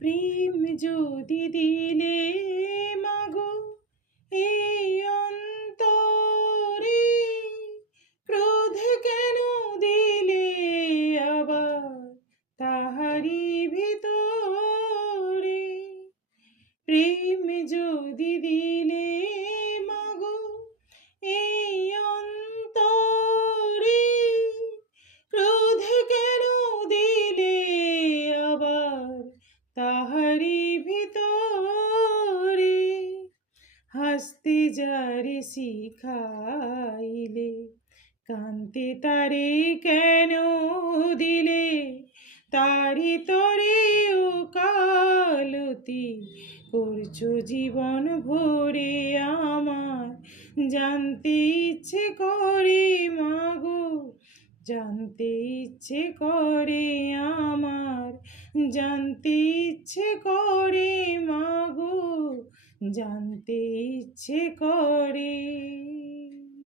প্রেম যদি দিলে মাগো এই অন্তরে, ক্রোধ কেন দিলে আবার তাহারি ভিতরে? প্রেম যদি দিলে মাগো এই অন্তরে, ক্রোধ কেন দিলে আবার তাহারি ভিতরে? হাসতে যারে শিখাইলে, কান্তে তারে কেন দিলে? তারি তরে ওকালতি করছো জীবন ভরে আমার, জানতে ইচ্ছে করে মাগো, জানতে ইচ্ছে করে আমার, জানতে ইচ্ছে করে মাগো, জানতে ইচ্ছে করে।